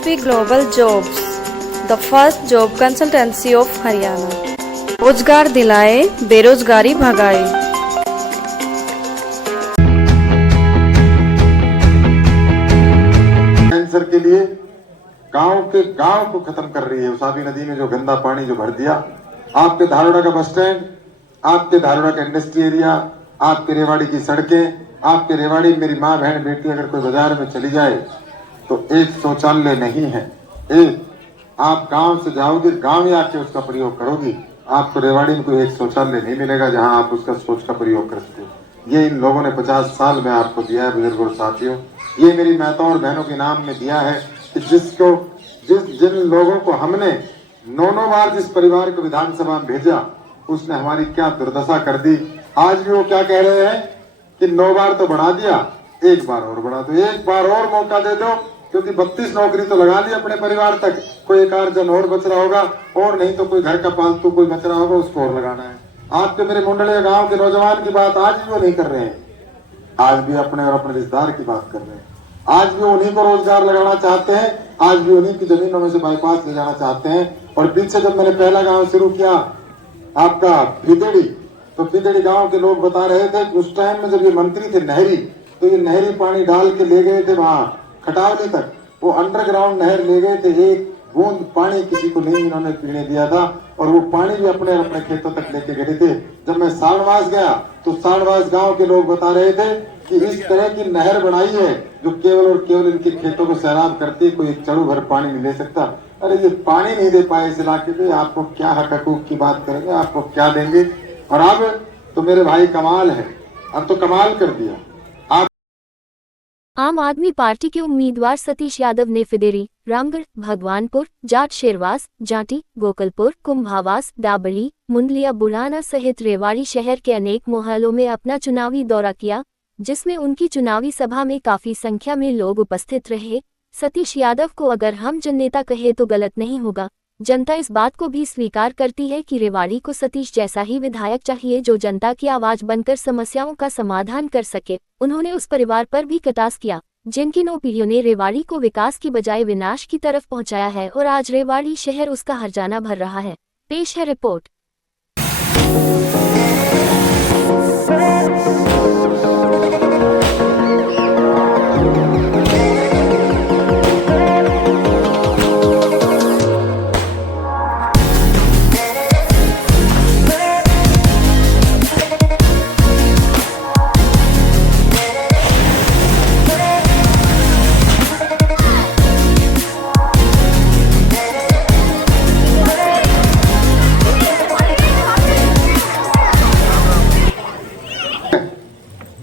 SSP Global Jobs, the first job consultancy of Haryana. रोजगार दिलाए, बेरोजगारी भगाए। कैंसर के लिए गांव को खत्म कर रही है। उसाबी नदी में जो गंदा पानी जो भर दिया, आपके धारोड़ा का बस स्टैंड, आपके धारोड़ा का इंडस्ट्री एरिया, आपके रेवाड़ी की सड़कें, आपके रेवाड़ी मेरी माँ बहन बेटी अगर कोई बाजार में चली जाए तो एक शौचालय नहीं है। एक आप गांव से जाओगे, गांव में आके उसका प्रयोग करोगी, आपको रेवाड़ी में कोई एक शौचालय नहीं मिलेगा जहां आप उसका शौच का प्रयोग कर सकते। ये इन लोगों ने 50 साल में आपको दिया है बुजुर्गों और साथियों। ये मेरी माताओं और बहनों के नाम में दिया है कि जिन लोगों को हमने 9 बार जिस परिवार को विधानसभा में भेजा, उसने हमारी क्या दुर्दशा कर दी। आज भी वो क्या कह रहे हैं कि 9 बार तो बढ़ा दिया, एक बार और बढ़ा दो, एक बार और मौका दे दो, क्योंकि 32 नौकरी तो लगा ली अपने परिवार तक, कोई एक आध जन और बच रहा होगा, और नहीं तो कोई घर का पालतू कोई बच रहा होगा, उसको और लगाना है। आपके मेरे मुंडलिया गांव के नौजवान की बात आज भी वो नहीं कर रहे हैं। आज भी अपने और अपने रिश्तेदार की बात कर रहे हैं। आज भी उन्हीं को रोजगार लगाना चाहते हैं, आज भी उन्हीं की जमीनों में से बाईपास ले जाना चाहते हैं। और पीछे जब मैंने पहला गांव शुरू किया आपका फिदेड़ी, तो फिदेड़ी गांव के लोग बता रहे थे कि उस टाइम में जब ये मंत्री थे नहरी, तो ये नहरी पानी डाल के ले गए थे वहां खटावली तक, वो अंडरग्राउंड नहर ले गए थे, एक बूंद पानी किसी को नहीं इन्होंने पीने दिया था, और वो पानी भी अपने अपने खेतों तक लेके गए थे। जब मैं साणवास गया तो साणवास गांव के लोग बता रहे थे कि इस तरह की नहर बनाई है जो केवल और केवल इनके खेतों को सैराब करती है, कोई एक चड़ू भर पानी नहीं ले सकता। अरे ये पानी नहीं दे पाए इस इलाके में, आपको क्या हक हकूक की बात करेंगे, आपको क्या देंगे। और अब तो मेरे भाई कमाल है, अब तो कमाल कर दिया। आम आदमी पार्टी के उम्मीदवार सतीश यादव ने फिदेरी, रामगढ़, भगवानपुर, जाट शेरवास, जाटी, गोकलपुर, कुंभावास, डाबरी, मुंडलिया बुढ़ाना सहित रेवाड़ी शहर के अनेक मोहल्लों में अपना चुनावी दौरा किया, जिसमें उनकी चुनावी सभा में काफी संख्या में लोग उपस्थित रहे। सतीश यादव को अगर हम जननेता कहे तो गलत नहीं होगा। जनता इस बात को भी स्वीकार करती है कि रेवाड़ी को सतीश जैसा ही विधायक चाहिए जो जनता की आवाज बनकर समस्याओं का समाधान कर सके। उन्होंने उस परिवार पर भी कटाक्ष किया जिनकी 9 पीढ़ियों ने रेवाड़ी को विकास की बजाय विनाश की तरफ पहुंचाया है और आज रेवाड़ी शहर उसका हर्जाना भर रहा है। पेश है रिपोर्ट।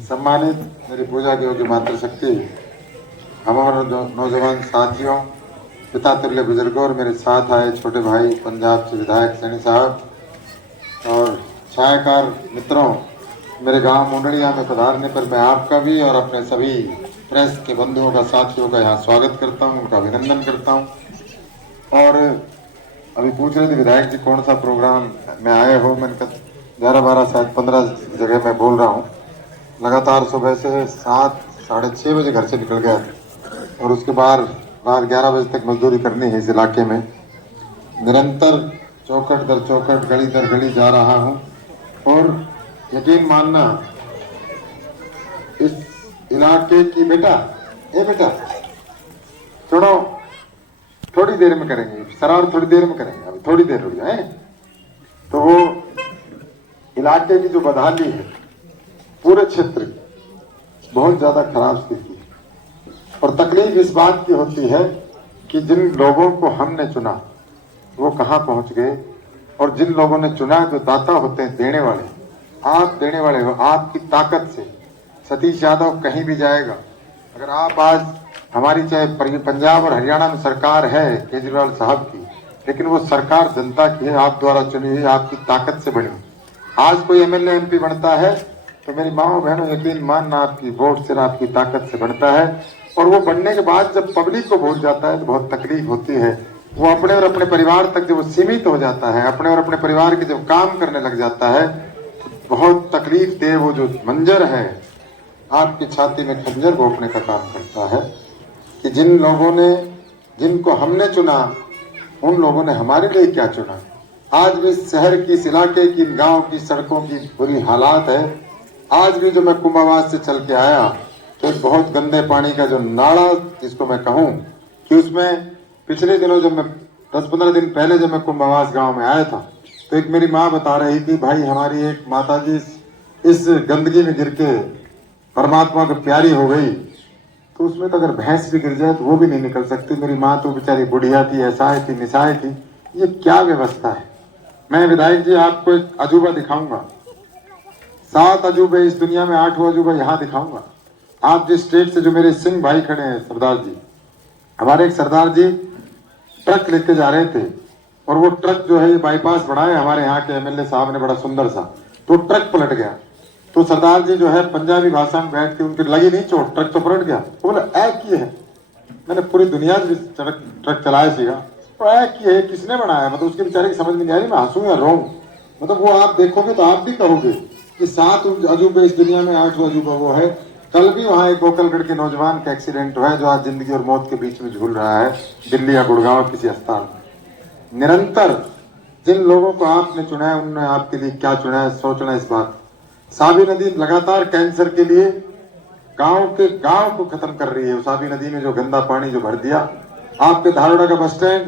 सम्मानित मेरी पूजा की योग्य मातृशक्ति, हमारे नौजवान साथियों, पिता तुल्य बुजुर्गों और मेरे साथ आए छोटे भाई पंजाब से विधायक सैनी साहब और छायाकार मित्रों, मेरे गांव मुंडलिया में पधारने पर मैं आपका भी और अपने सभी प्रेस के बंधुओं का, साथियों का यहाँ स्वागत करता हूँ, उनका अभिनंदन करता हूँ। और अभी पूछ रहे थे विधायक जी कौन सा प्रोग्राम में आए हो, मैंने कहा 11-12 शायद 15 जगह मैं बोल रहा हूँ। लगातार सुबह से 7 साढ़े 6 बजे घर से निकल गया और उसके बाद 11 बजे तक मजदूरी करनी है। इस इलाके में निरंतर चौखट दर चौखट, गली दर गली जा रहा हूं और यकीन मानना इस इलाके की बेटा सुनो, थोड़ी देर में करेंगे सरार, थोड़ी देर में करेंगे, अभी थोड़ी देर रुक जाए। तो वो इलाके की जो बदहाली है पूरे क्षेत्र की बहुत ज्यादा खराब स्थिति है और तकलीफ इस बात की होती है कि जिन लोगों को हमने चुना वो कहां पहुंच गए, और जिन लोगों ने चुना जो दाता होते हैं, देने वाले, आप देने वाले हो, आपकी ताकत से सतीश यादव कहीं भी जाएगा। अगर आप आज हमारी चाहे पंजाब और हरियाणा में सरकार है केजरीवाल साहब की, लेकिन वो सरकार जनता की है, आप द्वारा चुनी हुई, आपकी ताकत से बनी। आज कोई एमएलए MP बनता है तो मेरी माओ बहनों यकीन मानना आपकी वोट से, आपकी ताकत से बनता है। और वो बनने के बाद जब पब्लिक को वोट जाता है तो बहुत तकलीफ होती है। वो अपने और अपने परिवार तक जब वो सीमित हो जाता है, अपने और अपने परिवार के जब काम करने लग जाता है तो बहुत तकलीफ दे वो जो मंजर है, आपकी छाती में खंजर भोंकने का काम करता है कि जिन लोगों ने जिनको हमने चुना उन लोगों ने हमारे लिए क्या चुना। आज भी इस शहर की, इस इलाके की, गांव की सड़कों की बुरी हालात है। आज भी जो मैं कुंभावास से चल के आया तो एक बहुत गंदे पानी का जो नाला जिसको मैं कहूँ कि उसमें पिछले दिनों जब मैं 10-15 दिन पहले जब मैं कुंभावास गांव में आया था तो एक मेरी माँ बता रही थी, भाई हमारी एक माता जी इस गंदगी में गिर के परमात्मा को प्यारी हो गई, तो उसमें तो अगर भैंस भी गिर जाए तो वो भी नहीं निकल सकती। मेरी माँ तो बेचारी बुढ़िया थी, ऐसा थी, निशाय थी। ये क्या व्यवस्था है। मैं विधायक जी आपको एक अजूबा दिखाऊंगा, 7 अजूबे इस दुनिया में, 8वां अजूबा यहाँ दिखाऊंगा। आप जिस स्टेट से जो मेरे सिंह भाई खड़े हैं सरदार जी, हमारे एक सरदार जी ट्रक लेके जा रहे थे और वो ट्रक जो है ये बाईपास बढ़ाए हमारे यहाँ के एमएलए साहब ने बड़ा सुंदर सा, तो ट्रक पलट गया। तो सरदार जी जो है पंजाबी भाषा में बैठ के, उनकी लगी नहीं चोट, ट्रक तो पलट गया। वो बोला ऐ की है, मैंने पूरी दुनिया से ट्रक चलाया सीगा, तो ऐ की है किसने बनाया, मतलब उसके बेचारे की समझ में नहीं आ रही, मैं हंसूं या रोऊं। मतलब वो आप देखोगे तो आप भी कहोगे कि 7 अजूबे इस दुनिया में, 8वां अजूबा वो है। कल भी वहाँ एक गोकलगढ़ के नौजवान का एक्सीडेंट हुआ है जो आज जिंदगी और मौत के बीच में झूल रहा है, दिल्ली या गुड़गांव किसी अस्पताल में। निरंतर जिन लोगों को आपने चुना है उन्होंने आपके लिए क्या चुना है, सोचना इस बात। साबी नदी लगातार कैंसर के लिए गांव को खत्म कर रही है। साबी नदी में जो गंदा पानी जो भर दिया, आपके धारोड़ा का बस स्टैंड,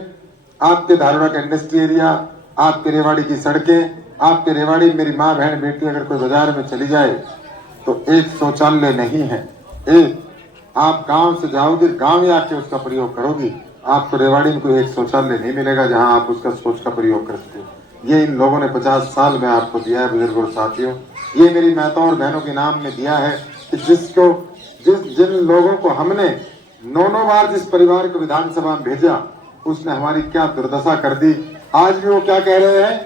आपके धारोड़ा का इंडस्ट्री एरिया, आपके रेवाड़ी की सड़कें, आपके रेवाड़ी मेरी माँ बहन बेटी अगर कोई बाजार में चली जाए तो एक शौचालय नहीं है। एक आप गांव से जाओगे, गांव में आके उसका प्रयोग करोगी, आपको रेवाड़ी में कोई एक शौचालय नहीं मिलेगा जहां आप उसका शौच का प्रयोग कर सकते हो। ये इन लोगों ने 50 साल में आपको दिया है बुजुर्गों और साथियों। ये मेरी माताओं और बहनों के नाम में दिया है कि जिन लोगों को हमने 9 बार जिस परिवार को विधानसभा में भेजा उसने हमारी क्या दुर्दशा कर दी। आज भी वो क्या कह रहे हैं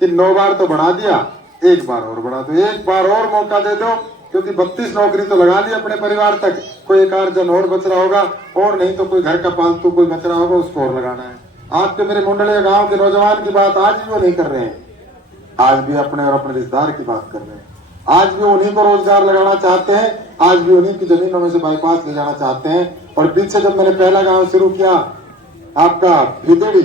कि 9 बार तो बढ़ा दिया, 1 बार और बढ़ा दो, 1 बार और मौका दे दो, क्योंकि 32 नौकरी तो लगा ली अपने परिवार तक, कोई 1 आध जन और बच रहा होगा, और नहीं तो कोई घर का पालतू कोई बच रहा होगा, उसको और लगाना है। आपके मेरे मुंडलिया गांव के नौजवान की बात आज भी वो नहीं कर रहे हैं। आज भी अपने और अपने रिश्तेदार की बात कर रहे हैं। आज भी उन्हीं को रोजगार लगाना चाहते हैं, आज भी उन्हीं की जमीनों में से बाईपास ले जाना चाहते हैं। और पीछे जब मैंने पहला गांव शुरू किया आपका भीदेड़ी,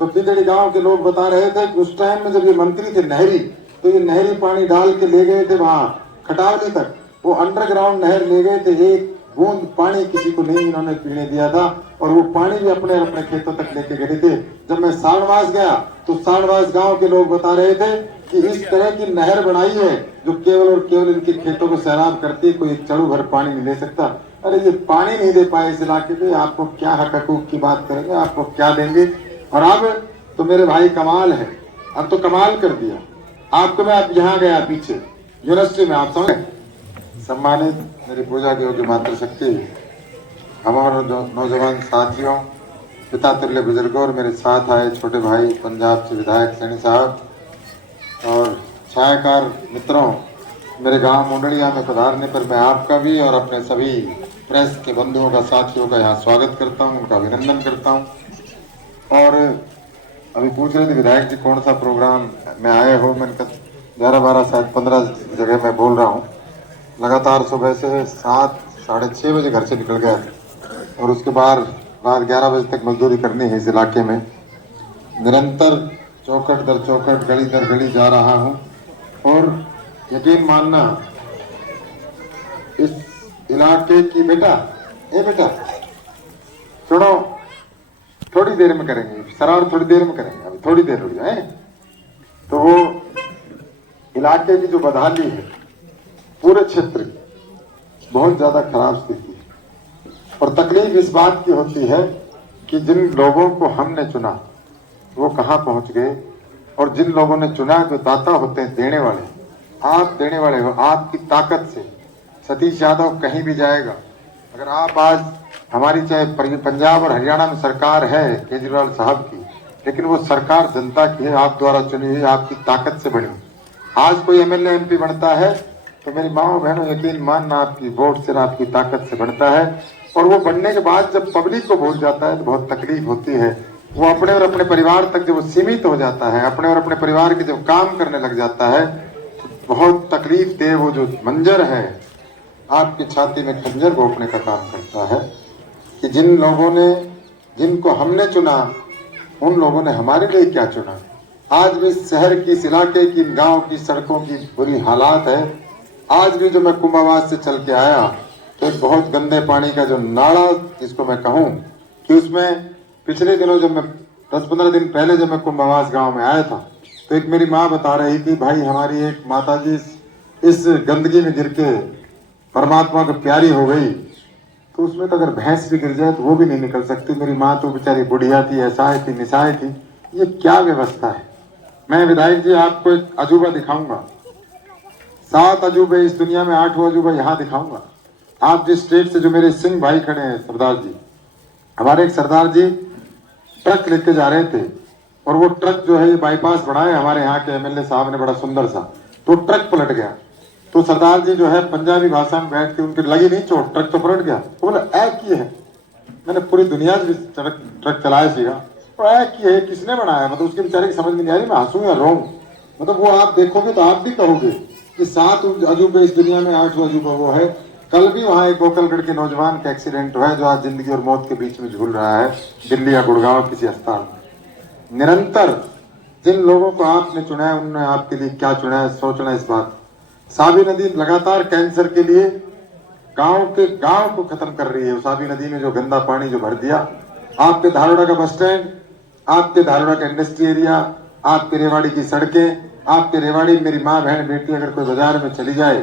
तो भीदेड़ी गांव के लोग बता रहे थे कि उस टाइम में जब ये मंत्री थे नहरी, तो ये नहरी पानी डाल के ले गए थे वहां खटावली तक, वो अंडरग्राउंड नहर ले गए थे, एक बूंद पानी किसी को नहीं इन्होंने पीने दिया था, और वो पानी भी अपने अपने खेतों तक लेके गए थे। जब मैं साणवास गया तो साणवास गांव के लोग बता रहे थे कि इस तरह की नहर बनाई है जो केवल और केवल इनके खेतों को सैराब करती है, कोई एक चड़ू भर पानी नहीं ले सकता। अरे ये पानी नहीं दे पाए इस इलाके में, आपको क्या हक हकूक की बात करेंगे, आपको क्या देंगे। और अब तो मेरे भाई कमाल है, अब तो कमाल कर दिया आपको। मैं अब यहाँ गया पीछे यूनिवर्सिटी में, आप समझ सम्मानित मेरी पूजा की योग्य मातृशक्ति, हमारे नौजवान साथियों, पिता तुल्य बुजुर्गों और मेरे साथ आए छोटे भाई पंजाब से विधायक सैनी साहब और छायाकार मित्रों, मेरे गांव मुंडलिया में पधारने पर मैं आपका भी और अपने सभी प्रेस के बंधुओं का, साथियों का यहाँ स्वागत करता हूँ, उनका अभिनंदन करता हूँ। और अभी पूछ रहे थे विधायक जी कौन सा प्रोग्राम में आए हो, मैंने कहा 11-12 शायद 15 जगह मैं बोल रहा हूँ। लगातार सुबह से 7 साढ़े 6 बजे घर से निकल गया और उसके बाद रात 11 बजे तक मजदूरी करनी है इस इलाके में। निरंतर चौखट दर चौखट, गली दर गली जा रहा हूँ और यकीन मानना इस इलाके की बेटा सुनो, थोड़ी देर में करेंगे सरार, थोड़ी देर में करेंगे, अभी थोड़ी देर रुक जाए। तो वो इलाके की जो बदहाली है पूरे क्षेत्र की बहुत ज्यादा खराब स्थिति है, और तकलीफ इस बात की होती है कि जिन लोगों को हमने चुना वो कहाँ पहुंच गए, और जिन लोगों ने चुना जो दाता होते हैं, देने वाले, आप देने वाले हो आपकी ताकत से। सतीश यादव कहीं भी जाएगा, अगर आप आज हमारी चाहे पंजाब और हरियाणा में सरकार है केजरीवाल साहब की, लेकिन वो सरकार जनता की है, आप द्वारा चुनी हुई, आपकी ताकत से बनी। आज कोई एमएलए एमपी बनता है तो मेरी माओ बहनों यकीन मानना आपकी वोट से, आपकी ताकत से बनता है, और वो बनने के बाद जब पब्लिक को भूल जाता है तो बहुत तकलीफ होती है। वो अपने और अपने परिवार तक जब वो सीमित हो जाता है, अपने और अपने परिवार के जब काम करने लग जाता है तो बहुत तकलीफ दे वो जो मंजर है आपकी छाती में खंजर घोंपने का काम करता है। कि जिन लोगों ने जिनको हमने चुना उन लोगों ने हमारे लिए क्या चुना। आज भी इस शहर की, इस इलाके की, गांव की सड़कों की बुरी हालात है। आज भी जो मैं कुंभावास से चल के आया तो एक बहुत गंदे पानी का जो नाला, जिसको मैं कहूँ कि उसमें पिछले दिनों जब मैं 10-15 दिन पहले जब मैं कुंभावास गांव में आया था तो एक मेरी माँ बता रही थी, भाई हमारी एक माता जी इस गंदगी में गिर के परमात्मा को प्यारी हो गई, तो उसमें तो अगर भैंस भी गिर जाए तो वो भी नहीं निकल सकती। मेरी माँ तो बेचारी बुढ़िया थी, ऐसा थी, निसाय थी। ये क्या व्यवस्था है। मैं विधायक जी आपको एक अजूबा दिखाऊंगा, 7 अजूबे इस दुनिया में, 8वां अजूबा यहाँ दिखाऊंगा। आप जिस स्टेट से, जो मेरे सिंह भाई खड़े हैं सरदार जी, हमारे एक सरदार जी ट्रक लेके जा रहे थे और वो ट्रक जो है ये बाईपास बना है, हमारे यहाँ के एमएलए साहब ने बड़ा सुंदर सा, तो ट्रक पलट गया। तो सरदार जी जो है पंजाबी भाषा में बैठ के, उनकी लगी नहीं चोट, ट्रक तो पलट गया। वो बोला ऐ की है, मैंने पूरी दुनिया से ट्रक चलाया सीगा, तो ऐ की है किसने बनाया, मतलब उसके बेचारे की समझ में नहीं आ रही, मैं हंसूं या रोऊं। मतलब वो आप देखोगे तो आप भी कहोगे कि 7 अजूबे इस दुनिया में, 8वां अजूबा वो है। कल भी वहाँ एक गोकलगढ़ के नौजवान का एक्सीडेंट हुआ है जो आज जिंदगी और मौत के बीच में झूल रहा है, दिल्ली या गुड़गांव किसी अस्पताल में। निरंतर जिन लोगों को आपने चुना है उन्होंने आपके लिए क्या चुना है, सोचना इस बात। साबी नदी लगातार कैंसर के लिए गांव के गांव को खत्म कर रही है। साबी नदी में जो गंदा पानी जो भर दिया, आपके धारोड़ा का बस स्टैंड, आपके धारोड़ा का इंडस्ट्री एरिया, आपके रेवाड़ी की सड़कें, आपके रेवाड़ी मेरी माँ बहन बेटी अगर कोई बाजार में चली जाए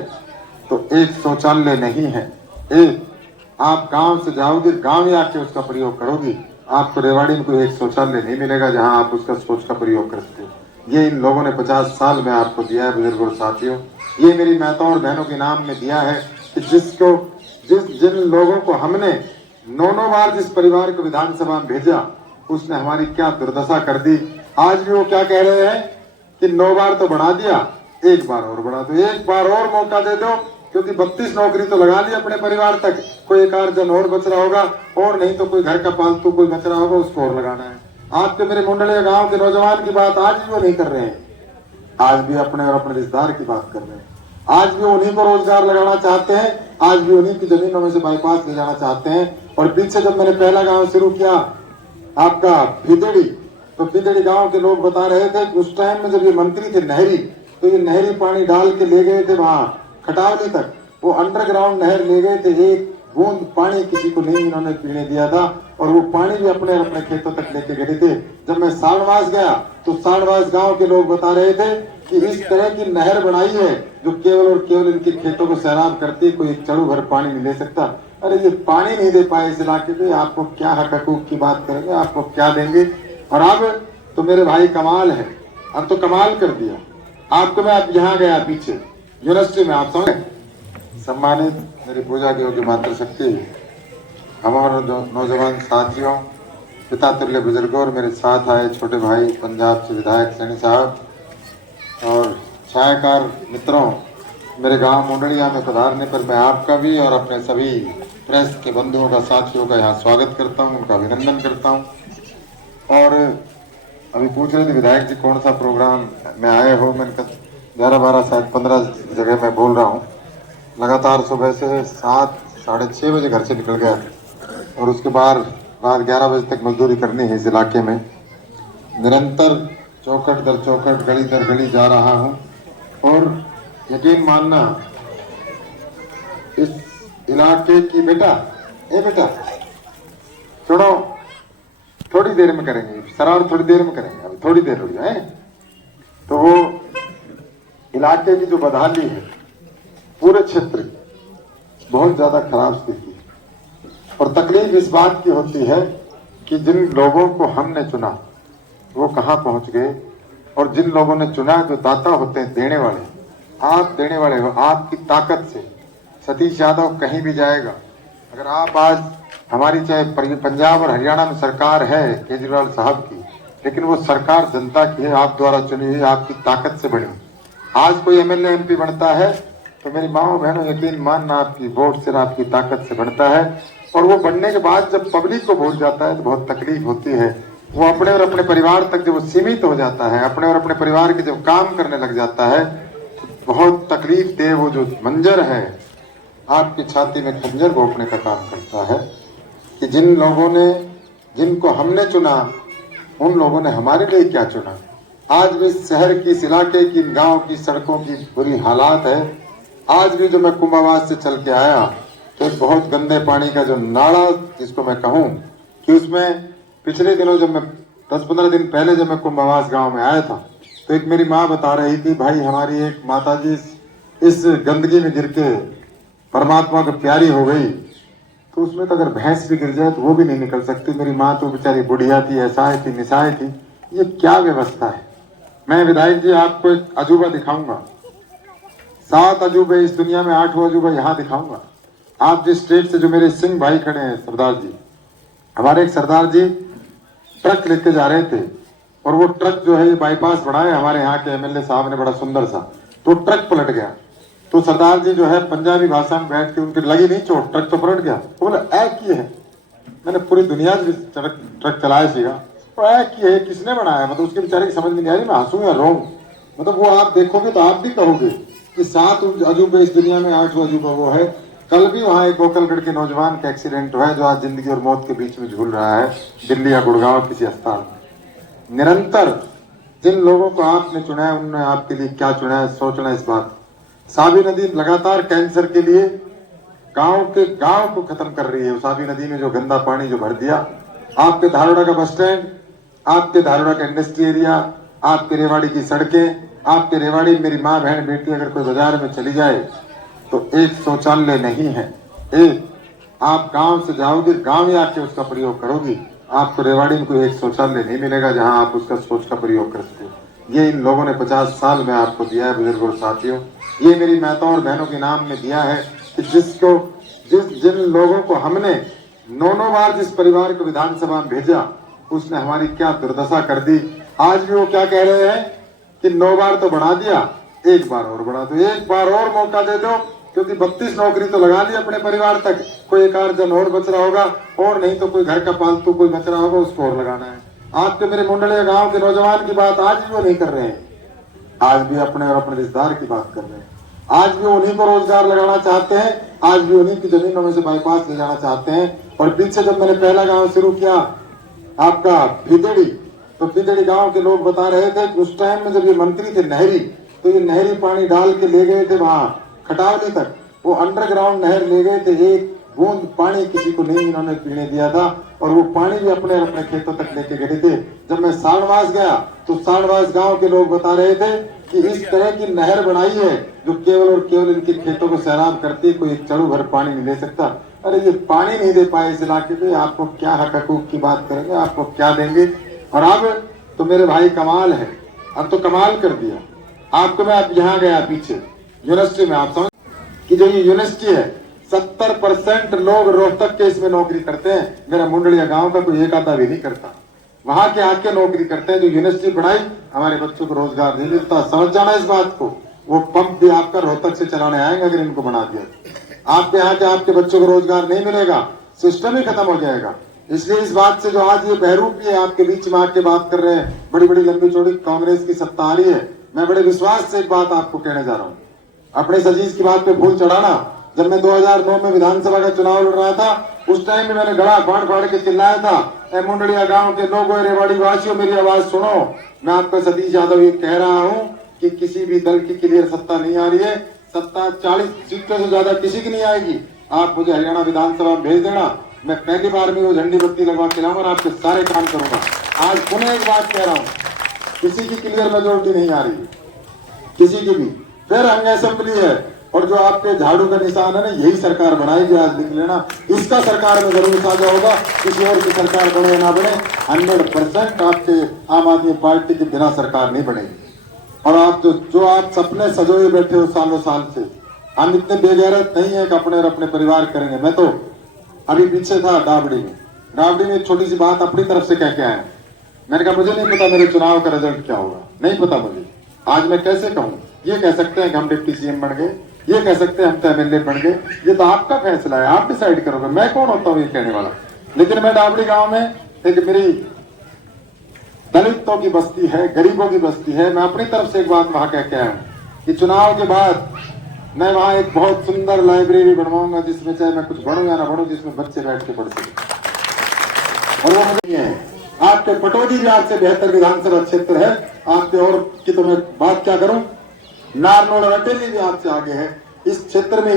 तो एक शौचालय नहीं है। एक आप गांव से जाओगे, गांव में आके उसका प्रयोग करोगी, आपको रेवाड़ी में कोई एक शौचालय नहीं मिलेगा जहां आप उसका शौच का प्रयोग कर सकते हो। ये इन लोगों ने 50 साल में आपको दिया है बुजुर्गों और साथियों। ये मेरी माताओं और बहनों के नाम में दिया है कि जिन लोगों को हमने 9 बार जिस परिवार को विधानसभा में भेजा, उसने हमारी क्या दुर्दशा कर दी। आज भी वो क्या कह रहे हैं कि 9 बार तो बढ़ा दिया, 1 बार और बढ़ा दो, 1 बार और मौका दे दो, क्योंकि 32 नौकरी तो लगा ली अपने परिवार तक, कोई 1 आध जन और बच रहा होगा, और नहीं तो कोई घर का पालतू कोई बच रहा होगा, उसको और लगाना है। आपके मेरे मुंडलिया गांव के नौजवान की बात आज भी वो नहीं कर रहे हैं। आज भी अपने और अपने रिश्तेदार की बात कर रहे हैं। आज भी उन्हीं को रोजगार लगाना चाहते हैं, आज भी उन्हीं की जमीनों में से बाईपास ले जाना चाहते हैं। और पीछे जब मैंने पहला गांव शुरू किया आपका भीदेड़ी, तो भीदेड़ी गांव के लोग बता रहे थे कि उस टाइम में जब ये मंत्री थे नहरी, तो ये नहरी पानी डाल के ले गए थे वहां खटावली तक, वो अंडरग्राउंड नहर ले गए थे, एक बूंद पानी किसी को नहीं इन्होंने पीने दिया था, और वो पानी भी अपने अपने खेतों तक लेके गए थे। जब मैं साणवास गया तो साणवास गांव के लोग बता रहे थे कि इस तरह की नहर बनाई है जो केवल और केवल इनके खेतों को सैराब करती है, कोई एक चड़ू भर पानी नहीं ले सकता। अरे ये पानी नहीं दे पाए इस इलाके में, आपको क्या हक हकूक की बात करेंगे, आपको क्या देंगे। और अब तो मेरे भाई कमाल है, अब तो कमाल कर दिया आपको। मैं अब यहाँ गया पीछे यूनिवर्सिटी में, आप समझे सम्मानित मेरी पूजा की योग्य मातृशक्ति, हमारे नौजवान साथियों, पिता तुल्य बुजुर्गों और मेरे साथ आए छोटे भाई पंजाब से विधायक सैनी साहब और छायाकार मित्रों, मेरे गांव मुंडलिया में पधारने पर मैं आपका भी और अपने सभी प्रेस के बंधुओं का, साथियों का यहाँ स्वागत करता हूँ, उनका अभिनंदन करता हूँ। और अभी पूछ रहे थे विधायक जी कौन सा प्रोग्राम में आए हो, मैंने कहा 11-12 शायद 15 जगह मैं बोल रहा हूँ। लगातार सुबह से 7 साढ़े 6 बजे घर से निकल गया और उसके बाद रात 11 बजे तक मजदूरी करनी है इस इलाके में। निरंतर चौखट दर चौखट, गली दर गली जा रहा हूँ और यकीन मानना इस इलाके की बेटा सुनो, थोड़ी देर में करेंगे सरार, थोड़ी देर में करेंगे, अभी थोड़ी देर हो जाए। तो वो इलाके की जो बदहाली है पूरे क्षेत्र की, बहुत ज्यादा खराब स्थिति है। और तकलीफ इस बात की होती है कि जिन लोगों को हमने चुना वो कहाँ पहुंच गए, और जिन लोगों ने चुना जो दाता होते हैं, देने वाले, आप देने वाले हो आपकी ताकत से। सतीश यादव कहीं भी जाएगा, अगर आप आज हमारी चाहे पंजाब और हरियाणा में सरकार है केजरीवाल साहब की, लेकिन वो सरकार जनता की है, आप द्वारा चुनी हुई, आपकी ताकत से बनी। आज कोई एमएलए एमपी बनता है तो मेरी माओ बहनों यकीन मानना आपकी वोट से, आपकी ताकत से बनता है। और वो बनने के बाद जब पब्लिक को भूल जाता है तो बहुत तकलीफ होती है। वो अपने और अपने परिवार तक जब सीमित हो जाता है, अपने और अपने परिवार के जब काम करने लग जाता है तो बहुत तकलीफ दे वो जो मंजर है, आपकी छाती में खंजर घोंपने का काम करता है। कि जिन लोगों ने जिनको हमने चुना उन लोगों ने हमारे लिए क्या चुना। आज भी इस शहर की, इस इलाके की, गांव की सड़कों की बुरी हालात है। आज भी जो मैं कुंभावास से चल के आया तो एक बहुत गंदे पानी का जो नाला, जिसको मैं कहूँ कि उसमें पिछले दिनों जब मैं 10-15 दिन पहले जब मैं कुंभावास गांव में आया था तो एक मेरी माँ बता रही थी, भाई हमारी एक माताजी इस गंदगी में गिर के परमात्मा को प्यारी हो गई, तो उसमें तो अगर भैंस भी गिर जाए तो वो भी नहीं निकल सकती। मेरी माँ तो बेचारी बुढ़िया थी, ऐसा थी, निशाय थी। ये क्या व्यवस्था है। मैं विधायक जी आपको एक अजूबा दिखाऊंगा, 7 अजूबे इस दुनिया में, 8वां अजूबा यहाँ दिखाऊंगा। आप जिस स्टेट से जो मेरे सिंह भाई खड़े हैं, सरदार जी, हमारे एक सरदार जी ट्रक लेके जा रहे थे और वो ट्रक जो है ये बाईपास बढ़ाए हमारे यहाँ के एमएलए साहब ने बड़ा सुंदर सा, तो ट्रक पलट गया। तो सरदार जी जो है पंजाबी भाषा में बैठ के, उनकी लगी नहीं चोट, ट्रक तो पलट गया। वो बोले ऐ की है, मैंने पूरी दुनिया से ट्रक चलाया सीगा, तो ऐ की है किसने बनाया, मतलब उसके बेचारे की समझ में नहीं आ रही मैं हंसूं या रोऊं। मतलब वो आप देखोगे तो आप भी कहोगे कि 7 अजूबे इस दुनिया में, 8वां अजूबा वो है। कल भी वहाँ एक गोकलगढ़ के नौजवान का एक्सीडेंट हुआ है जो आज जिंदगी और मौत के बीच में झूल रहा है, दिल्ली या गुड़गांव किसी अस्पताल में। निरंतर जिन लोगों को आपने चुना है उन्होंने आपके लिए क्या चुना है, सोचना इस बात। साबी नदी लगातार कैंसर के लिए गांव को खत्म कर रही है। साबी नदी में जो गंदा पानी जो भर दिया, आपके धारोड़ा का बस स्टैंड, आपके धारोड़ा का इंडस्ट्री एरिया, आपके रेवाड़ी की सड़कें, आपके रेवाड़ी मेरी माँ बहन बेटी अगर कोई बाजार में चली जाए तो एक शौचालय नहीं है। एक आप गांव से जाओगे, गांव में आके उसका प्रयोग करोगी, आपको रेवाड़ी में कोई एक शौचालय नहीं मिलेगा जहां आप उसका शौच का प्रयोग कर सकते हो। ये इन लोगों ने 50 साल में आपको दिया है बुजुर्गों और साथियों। ये मेरी माताओं और बहनों के नाम में दिया है कि जिन लोगों को हमने 9 बार जिस परिवार को विधानसभा में भेजा उसने हमारी क्या दुर्दशा कर दी। आज भी वो क्या कह रहे हैं कि 9 बार तो बढ़ा दिया, 1 बार और बढ़ा दो, 1 बार और मौका दे दो, क्योंकि 32 नौकरी तो लगा ली अपने परिवार तक, कोई 1 आध जन और बच रहा होगा, और नहीं तो कोई घर का पालतू कोई बच रहा होगा, उसको और लगाना है। आपके मेरे मुंडलिया गांव के नौजवान की बात आज भी वो नहीं कर रहे हैं, आज भी अपने और अपने रिश्तेदार की बात कर रहे हैं। आज भी उन्हीं को रोजगार लगाना चाहते हैं, आज भी उन्हीं की जमीनों में से बाईपास ले जाना चाहते हैं। और पीछे जब मैंने पहला गांव शुरू किया आपका भिदेड़ी, तो भिदेड़ी गांव के लोग बता रहे थे कि उस टाइम में जब ये मंत्री थे नहरी, तो ये नहरी पानी डाल के ले गए थे वहां खटावली तक, वो अंडरग्राउंड नहर ले गए थे, एक बूंद पानी किसी को नहीं इन्होंने पीने दिया था, और वो पानी भी अपने अपने खेतों तक लेके गए थे। जब मैं साणवास गया तो साणवास गांव के लोग बता रहे थे कि इस तरह की नहर बनाई है जो केवल और केवल इनके खेतों को सैराब करती, कोई एक चड़ू भर पानी नहीं दे सकता। अरे ये पानी नहीं दे पाए इस इलाके में, आपको क्या हक हकूक की बात करेंगे, आपको क्या देंगे। और अब तो मेरे भाई कमाल है, अब तो कमाल कर दिया आपको। मैं अब यहाँ गया पीछे यूनिवर्सिटी में, आप समझ कि जो ये यूनिवर्सिटी है 70% लोग रोहतक के इसमें नौकरी करते हैं। मेरा मुंडलिया गांव का कोई एक आधा भी नहीं करता, वहां के आके नौकरी करते हैं। जो यूनिवर्सिटी पढ़ाई हमारे बच्चों को रोजगार नहीं मिलता, समझ जाना इस बात को। वो पंप भी आपका रोहतक से चलाने आएंगे अगर इनको बना दिया। आपके यहाँ के आपके बच्चों को रोजगार नहीं मिलेगा, सिस्टम ही खत्म हो जाएगा। इसलिए इस बात से जो आज ये बहरूप भी है आपके बीच में आके बात कर रहे हैं, बड़ी बड़ी लंबी चौड़ी कांग्रेस की सत्ता आ रही है, मैं बड़े विश्वास से एक बात आपको कहने जा रहा हूँ। अपने सजीज की बात पे फूल चढ़ाना। जब मैं 2009 में विधानसभा का चुनाव लड़ रहा था उस टाइम में मैंने गला फाड़ फाड़ के चिल्लाया था, ए मुंडलिया गांव के लोगों, रेवाड़ी वासियों, मेरी आवाज सुनो। मैं आपको सतीश यादव ये कह रहा हूँ कि किसी भी दल की क्लियर सत्ता नहीं आ रही है, सत्ता 40 सीटों से ज्यादा किसी की नहीं आएगी। आप मुझे हरियाणा विधानसभा में भेज देना, मैं पहली बार में वो झंडी बत्ती लगवा के लाऊंगा और आपके सारे काम करूंगा। आज पुनः एक बात कह रहा हूँ, किसी की क्लियर मेजोरिटी नहीं आ रही है, किसी की भी। फिर हंग असेंबली है और जो आपके झाड़ू का निशान है ना, यही सरकार बनाएगी, आज लिख लेना। इसका सरकार में जरूर साझा होगा, किसी और की सरकार बने ना बने, 100% आपके आम आदमी पार्टी के बिना सरकार नहीं बनेगी। और आप जो आप सपने सजोए बैठे हो सालों साल से, हम इतने बेगैरत नहीं है कि अपने और अपने परिवार करेंगे। मैं तो अभी पीछे था डाबड़ी में एक छोटी सी बात अपनी तरफ से कह के आया। मैंने कहा मुझे नहीं पता मेरे चुनाव का रिजल्ट क्या होगा, नहीं पता मुझे। आज मैं कैसे कहूँ, ये कह सकते हैं कि हम डिप्टी सीएम बन गए, ये कह सकते हैं हम तो एमएलए बन गए, ये तो आपका फैसला है, आप डिसाइड करोगे, मैं कौन होता हूँ ये कहने वाला। लेकिन मैं डाबड़ी गांव में, एक मेरी दलितों की बस्ती है, गरीबों की बस्ती है, मैं अपनी तरफ से एक बात वहां कह के आया हूँ कि चुनाव के बाद मैं वहां एक बहुत सुंदर लाइब्रेरी बनवाऊंगा जिसमें चाहे मैं कुछ बढ़ू या ना बढ़ू, जिसमें बच्चे बैठ के पढ़ सके। और वो नहीं है। आपके पटौदी भी आपसे बेहतर विधानसभा क्षेत्र है, आपके और की तो मैं बात क्या करूं। नारनौल और अटेली भी आपसे आगे है। इस क्षेत्र में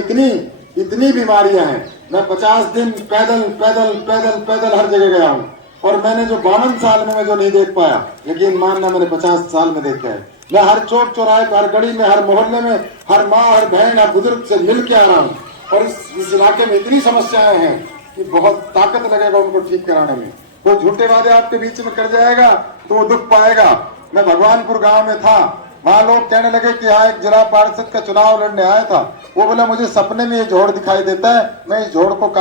इतनी बीमारियां हैं। मैं 50 दिन पैदल पैदल पैदल पैदल हर जगह गया हूँ, और मैंने जो 52 साल में मैं जो नहीं देख पाया, यकीन मानना मैंने 50 साल में देखा है। मैं हर चौक चौराहे पर, हर गली में, हर मोहल्ले में, हर माँ, हर बहन, हर बुजुर्ग से मिल के आ रहा हूँ। और इस इलाके में इतनी समस्याएं हैं कि बहुत ताकत लगेगा उनको ठीक कराने में। वो झूठे वादे आपके बीच में कर जाएगा तो वो दुख पाएगा। मैं भगवानपुर गांव में था, वहां लोग कहने लगे कि यहाँ एक जिला पार्षद का चुनाव लड़ने आया था। वो बोला मुझे सपने में ये जोड़ दिखाई देता है, मैं इस जोड़ को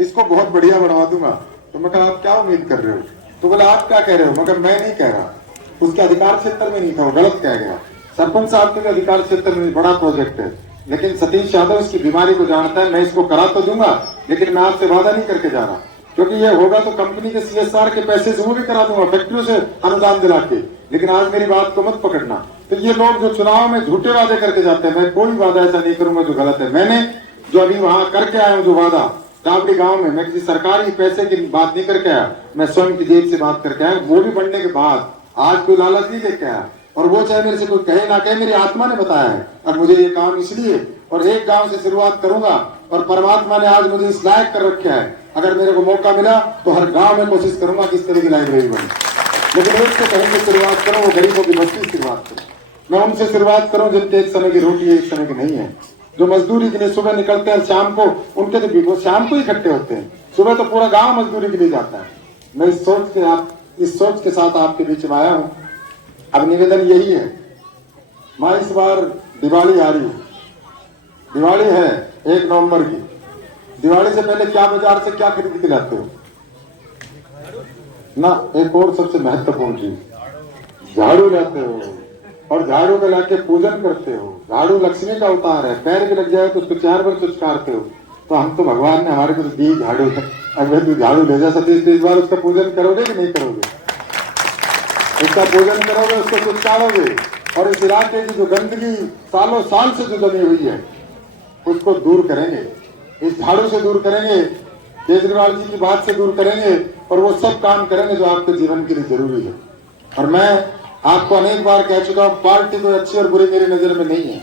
इसको बहुत बढ़िया बनवा दूंगा। तो मैं कहा आप क्या उम्मीद कर रहे हो? तो बोला आप क्या कह रहे हो? मगर मैं नहीं कह रहा, उसके अधिकार क्षेत्र में नहीं था, वो गलत कह गया। सरपंच साहब के अधिकार क्षेत्र में बड़ा प्रोजेक्ट है, लेकिन सतीश यादव इसकी बीमारी को जानता है। मैं इसको करा तो दूंगा, लेकिन मैं आपसे वादा नहीं करके जा रहा, क्योंकि ये होगा तो कंपनी के CSR के पैसे से वो भी करा दूंगा, फैक्ट्रियों से अनुदान दिला के। लेकिन आज मेरी बात को मत पकड़ना। तो ये लोग जो चुनाव में झूठे वादे करके जाते हैं, मैं कोई वादा ऐसा नहीं करूंगा जो गलत है। मैंने जो अभी वहां करके आया हूँ, जो वादा काबड़ी गांव में, मैं किसी सरकारी पैसे की बात नहीं करके आया, मैं स्वयं की जेब से बात करके आया। वो भी बढ़ने के बाद आज कोई लालच नहीं लेके आया, और वो चाहे मेरे से कोई कहे ना कहे, मेरी आत्मा ने बताया है। और मुझे ये काम इसलिए, और एक गांव से शुरुआत करूंगा, और परमात्मा ने आज मुझे इस लायक कर रखा है। अगर मेरे को मौका मिला तो हर गांव में कोशिश करूंगा कि इस तरह की लाइब्रेरी बने। लेकिन एक से कहीं से शुरुआत करो, वो गरीबों की बस्ती से शुरुआत करो। मैं उनसे शुरुआत करूं जिनके एक समय की रोटी है, एक समय की नहीं है, जो मजदूरी के लिए सुबह निकलते हैं, शाम को उनके तो शाम को इकट्ठे होते हैं, सुबह तो पूरा गांव मजदूरी के लिए जाता है। मैं इस सोच के साथ आपके बीच में आया हूँ। अब निवेदन यही है, माँ इस बार दिवाली आ रही है, दिवाली है 1 नवंबर की। दिवाली से पहले क्या बाजार से क्या खरीद के लाते हो ना? एक और सबसे महत्वपूर्ण चीज, झाड़ू लाते हो, और झाड़ू में लाके पूजन करते हो। झाड़ू लक्ष्मी का अवतार है, पैर भी लग जाए तो उसको 4 बार चुचकारते हो। तो हम तो भगवान ने हमारे को दी झाड़ू है, अगर तू झाड़ू ले जा सतीश तो इस बार उसका पूजन करोगे कि नहीं करोगे? उसका पूजन करोगे, उसको चुचकारोगे, और इस इलाके की जो गंदगी सालों साल से जो जमी हुई है उसको दूर करेंगे, इस झाड़ू से दूर करेंगे, केजरीवाल जी की बात से दूर करेंगे, और वो सब काम करेंगे जो आपके जीवन के लिए जरूरी है। और मैं आपको अनेक बार कह चुका हूँ, पार्टी कोई अच्छी और बुरी मेरी नजर में नहीं है।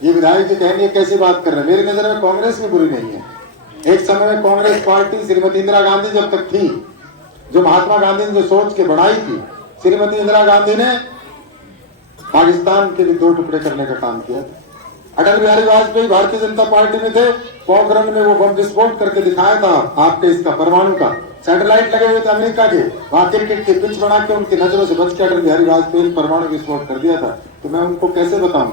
ये विधायक जी कहेंगे कैसी बात कर रहे हैं, मेरी नजर में कांग्रेस भी बुरी नहीं है। एक समय में कांग्रेस पार्टी श्रीमती इंदिरा गांधी जब तक थी, जो महात्मा गांधी ने जो सोच के बढ़ाई थी, श्रीमती इंदिरा गांधी ने पाकिस्तान के भी 2 टुकड़े करने का काम किया। अटल बिहारी वाजपेयी भारतीय जनता पार्टी में थे, पोखरण में वो बम विस्फोट करके दिखाया था आपके इसका परमाणु का, सैटेलाइट लगे हुए थे अमेरिका के, वहां क्रिकेट की पिच बना के उनकी नजरों से बच के अटल बिहारी वाजपेयी परमाणु विस्फोट कर दिया था। तो मैं उनको कैसे बताऊं?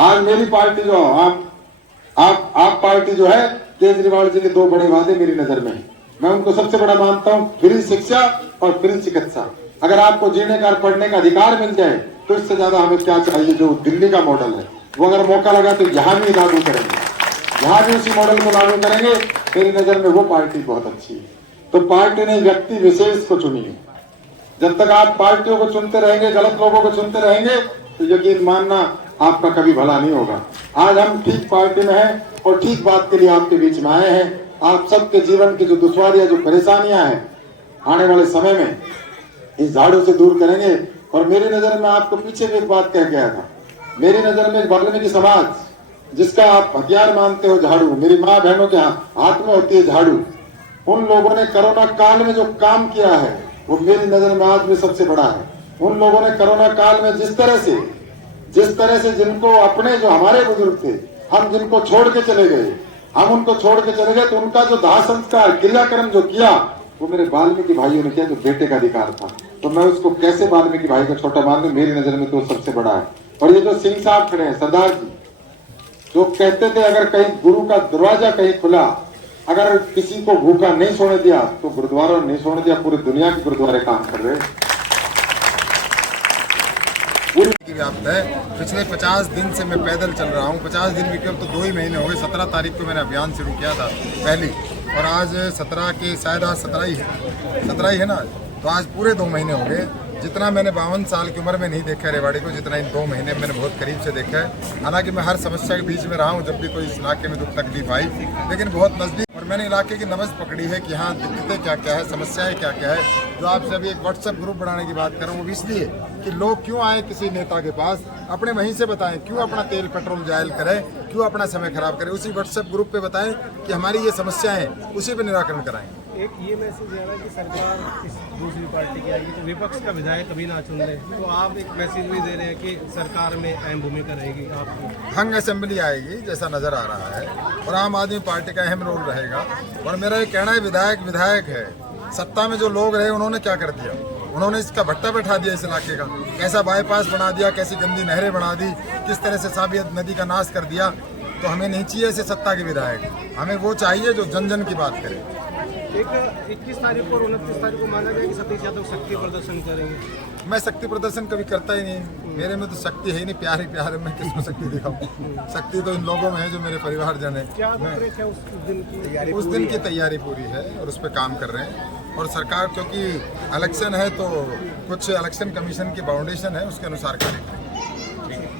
आज मेरी पार्टी जो आप पार्टी जो है, केजरीवाल जी के 2 बड़े वादे मेरी नजर में है। मैं उनको सबसे बड़ा मानता हूँ, फ्री शिक्षा और फ्री चिकित्सा। अगर आपको जीने का, पढ़ने का अधिकार मिल जाए तो इससे ज्यादा हमें क्या चाहिए? जो दिल्ली का मॉडल है वो अगर मौका लगा तो यहाँ भी लागू करेंगे, यहाँ भी उसी मॉडल को लागू करेंगे। मेरी नजर में वो पार्टी बहुत अच्छी है। तो पार्टी ने व्यक्ति विशेष को चुनी है। जब तक आप पार्टियों को चुनते रहेंगे, गलत लोगों को चुनते रहेंगे, तो यकीन मानना आपका कभी भला नहीं होगा। आज हम ठीक पार्टी में हैं और ठीक बात के लिए आपके बीच में आए हैं। आप सबके जीवन की जो दुश्वारियां, जो परेशानियां हैं, आने वाले समय में इस झाड़ू से दूर करेंगे। और मेरी नजर में आपको पीछे भी एक बात कह गया था, मेरी नजर में वाल्मीकि समाज जिसका आप हथियार मानते हो झाड़ू, मेरी माँ बहनों के हाथ में होती है झाड़ू, उन लोगों ने कोरोना काल में जो काम किया है वो मेरी नजर में आज भी सबसे बड़ा है। उन लोगों ने कोरोना काल में जिस तरह से जिनको अपने जो हमारे बुजुर्ग थे, हम जिनको छोड़ के चले गए, हम उनको छोड़ के चले गए, तो उनका जो दाह संस्कार, क्रियाक्रम जो किया वो मेरे वाल्मीकि भाइयों ने किया, जो बेटे का अधिकार था। तो मैं उसको कैसे वाल्मीकि भाई का छोटा मान दूं? मेरी नजर में तो सबसे बड़ा है। और ये जो सिंह साहब खड़े हैं, सरदार जी, जो कहते थे अगर कहीं गुरु का दरवाजा कहीं खुला, अगर किसी को भूखा नहीं सोने दिया तो गुरुद्वारा नहीं सोने दिया, पूरी दुनिया के गुरुद्वारे काम कर रहे हैं। व्याप्त है। पिछले 50 दिन से मैं पैदल चल रहा हूँ। 50 दिन भी क्यों, तो 2 ही महीने हो गए। 17 तारीख को मैंने अभियान शुरू किया था पहली, और आज 17 के शायद आज 17 ही है ना, तो आज पूरे 2 महीने हो गए। जितना मैंने 52 साल की उम्र में नहीं देखा है रेवाड़ी को, जितना इन 2 महीने में मैंने बहुत करीब से देखा है। हालांकि मैं हर समस्या के बीच में रहा हूँ, जब भी कोई इस इलाके में दुख तकलीफ आई, लेकिन बहुत नज़दीक, और मैंने इलाके की नब्ज़ पकड़ी है कि हाँ दिक्कतें क्या क्या है, समस्याएं क्या क्या है। जो आपसे अभी एक व्हाट्सएप ग्रुप बनाने की बात कर रहा हूँ, वो भी इसलिए कि लोग क्यों आए किसी नेता के पास, अपने वहीं से बताएं, क्यों अपना तेल पेट्रोल जायल करें, क्यों अपना समय खराब करें। उसी व्हाट्सएप ग्रुप पे बताएं कि हमारी ये समस्याएं हैं, उसी पे निराकरण कराएंगे। एक ये मैसेज आ रहा है कि सरकार इस दूसरी पार्टी की आएगी तो विपक्ष का विधायक कभी ना चुन ले, तो आप एक मैसेज भी दे रहे हैं कि सरकार में अहम भूमिका रहेगी आपको। हंग असेंबली आएगी जैसा नजर आ रहा है, और आम आदमी पार्टी का अहम रोल रहेगा। और मेरा ये कहना है विधायक विधायक है, सत्ता में जो लोग रहे उन्होंने क्या कर दिया, उन्होंने इसका भट्टा बैठा दिया इस इलाके का, कैसा बाईपास बना दिया, कैसी गंदी नहरें बना दी, किस तरह से साबियत नदी का नाश कर दिया। तो हमें नहीं चाहिए ऐसे सत्ता के विधायक, हमें वो चाहिए जो जन जन की बात करे। एक 21 तारीख को और 29 तारीख को माना गया कि सतीश यादव शक्ति प्रदर्शन करेंगे। मैं शक्ति प्रदर्शन कभी करता ही नहीं, मेरे में तो शक्ति है ही नहीं, प्यार ही प्यार है, मैं किसको शक्ति दिखाऊं। शक्ति तो इन लोगों में है जो मेरे परिवारजन है। क्या रूपरेखा है उस दिन की? उस दिन की तैयारी पूरी है और उस पर काम कर रहे हैं। और सरकार, क्योंकि इलेक्शन है तो कुछ इलेक्शन कमीशन की बाउंडेशन है, उसके अनुसार कार्य करेंगे।